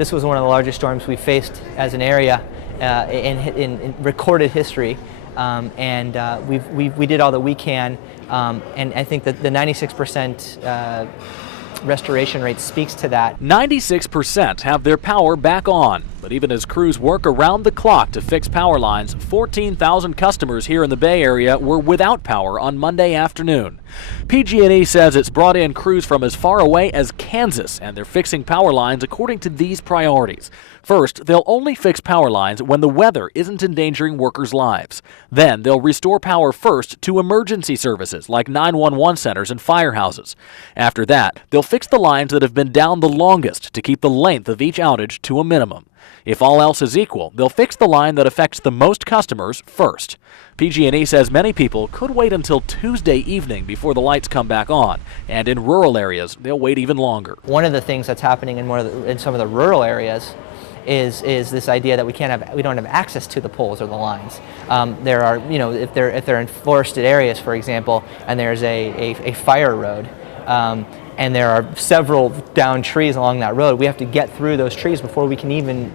This was one of the largest storms we faced as an area in recorded history. We did all that we can, and I think that the 96% restoration rate speaks to that. 96% have their power back on, but even as crews work around the clock to fix power lines, 14,000 customers here in the Bay Area were without power on Monday afternoon. PG&E says it's brought in crews from as far away as Kansas, and they're fixing power lines according to these priorities. First, they'll only fix power lines when the weather isn't endangering workers' lives. Then they'll restore power first to emergency services like 911 centers and firehouses. After that, they'll fix the lines that have been down the longest to keep the length of each outage to a minimum. If all else is equal, they'll fix the line that affects the most customers first. PG&E says many people could wait until Tuesday evening before the lights come back on, and in rural areas, they'll wait even longer. One of the things that's happening in some of the rural areas is this idea that we don't have access to the poles or the lines. There are, if they're in forested areas, for example, and there's a fire road, and there are several downed trees along that road, we have to get through those trees before we can even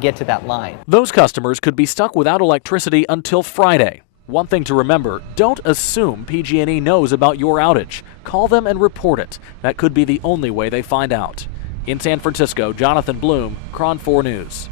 get to that line. Those customers could be stuck without electricity until Friday. One thing to remember, don't assume PG&E knows about your outage. Call them and report it. That could be the only way they find out. In San Francisco, Jonathan Bloom, KRON 4 News.